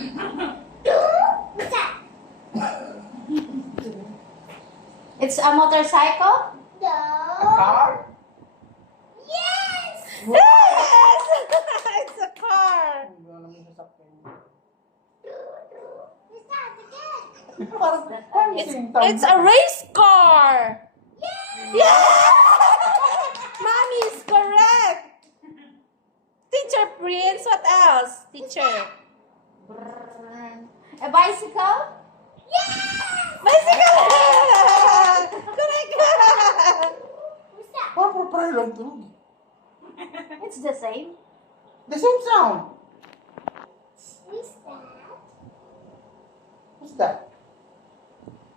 What's that? It's a motorcycle? A No. car? Yes! Yes! It's a car. Hindi ko alam yung sasakyan. What's that again? Parang It's a race car. Yeah! Mommy is correct. Teacher Prince, what else? Teacher. A bicycle? Yes! Bicycle! Correct. What's that? Parang lang tulog. It's the same. The same sound. What's that? What's that?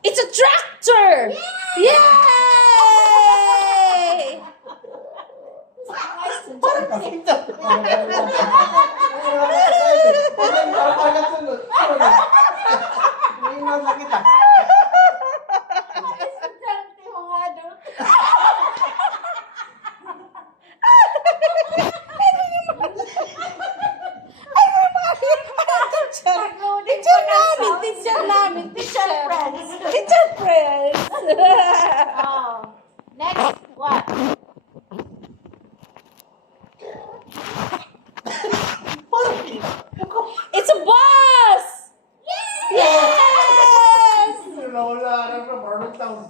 It's a tractor. Yay! Parang kakita. Parang sunod. Hindi mo nakita. Estudyante mo nga doon. Teacher namin. Teacher friends. Teacher friends. Oh. Next, what? It's a bus. Yes! Wala na parang sound.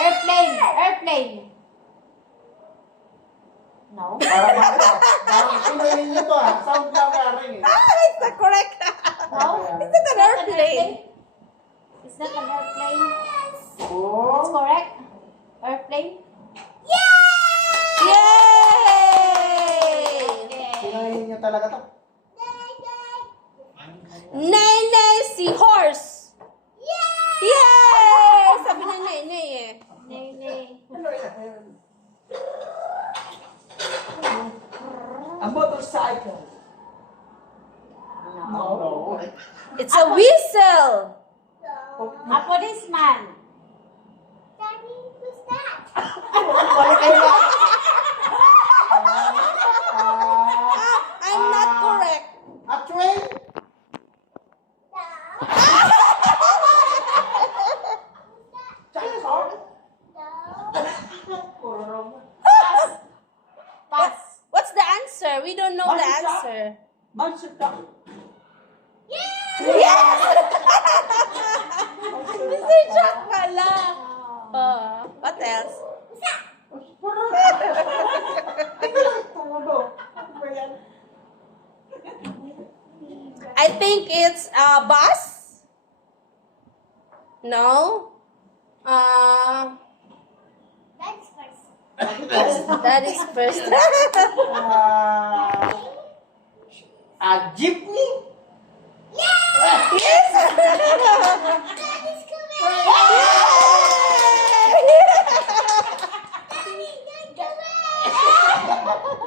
Airplane. No. Parang kumain niyo to ah. Sound lang karing eh. It's the correct. No. It's not an airplane. It's not an airplane. It's Oh. correct. Airplane. Yay! Kumain niyo talaga to. Nay, si horse. Yay! Sabi na nay eh. Nay. A motorcycle. No. No. It's a whistle. A policeman. Balik kayo na. I'm not correct. A train? Dinosaur? Pass. What's the answer? We don't know the answer. Bicycle. Yes! Mr. Jack pala. What else? I think it's a bus. No. That is first. A jeepney? Yes.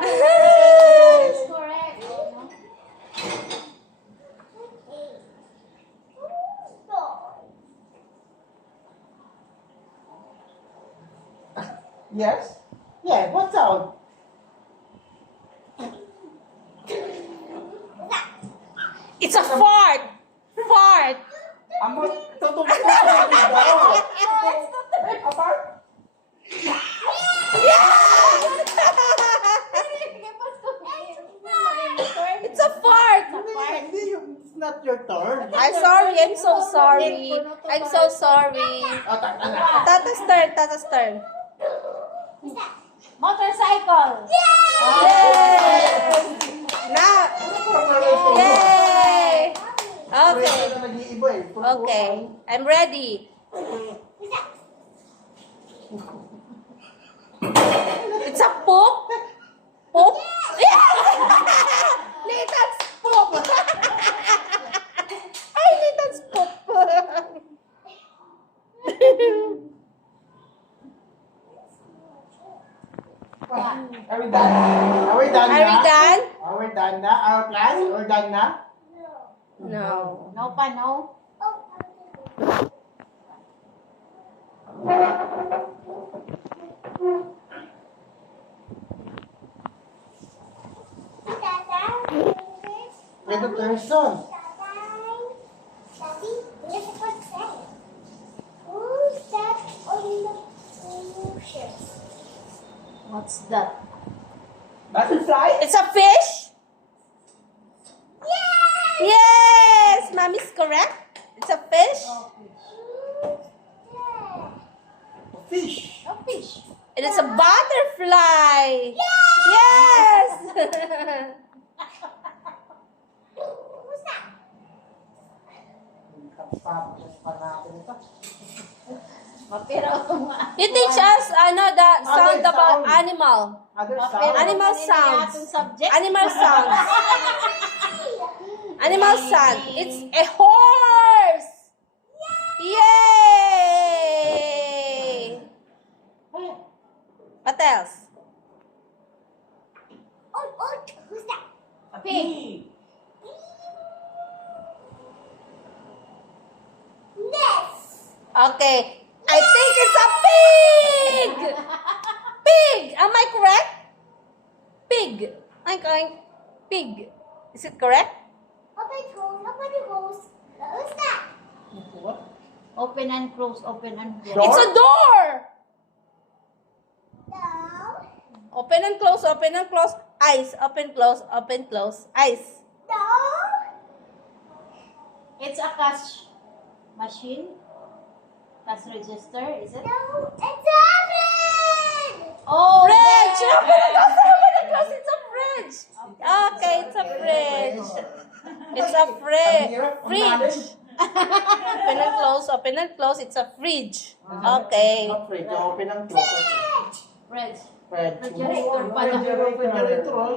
It's correct. Yes. Yeah, what sound? It's a fart. Fart. Amo, tutugtog ko. Apart? It's a fart. Hindi, it's not your turn. I'm sorry. I'm so sorry. I'm so sorry. Oh, taka na. Tata's turn. Motorcycle. Yes. Now. Yay. Okay. Nag-iiba eh. Okay. I'm ready. It's a poop. Poop. Yes. Nathan's poop. Ay, Nathan's poop. Are we done? Are we done Are we na? done? Are we done na? Our class? We're done na? No. No pa, no? Ito person. Daddy, there's a good say. Who's that on the ocean? What's that? Butterfly? It's a fish? Yay! Yes! Mommy's correct. It's a fish. Fish. A fish. It is a butterfly. Yes! Who's that? Tapos pa natin ito. Pero, You teach us the sound Other about sound. animal. Other pero sound. Animal kanina sounds. yatong subject. Animal sounds. Animal sound. It's a horse. Yay! What else? Oh, who's that? A pig. Nest. Okay. I think it's a pig. Pig. Am I correct? Pig. I'm going pig. Is it correct? Open hose. Who's that? What? Open and close, open and close. Door? It's a door. No. Open and close, open and close. Eyes. Open, close, open, close. Eyes. No. It's a cash machine. Cash register, is it? No. It's open. Oh, Fridge. there. Open and close, open and close. It's a fridge. Okay, it's a fridge. It's a fridge. Fridge. Open and close. It's a fridge. Okay. Not fridge. Open ang close. Fridge. Fridge. Refrigerator pala. Refrigerator.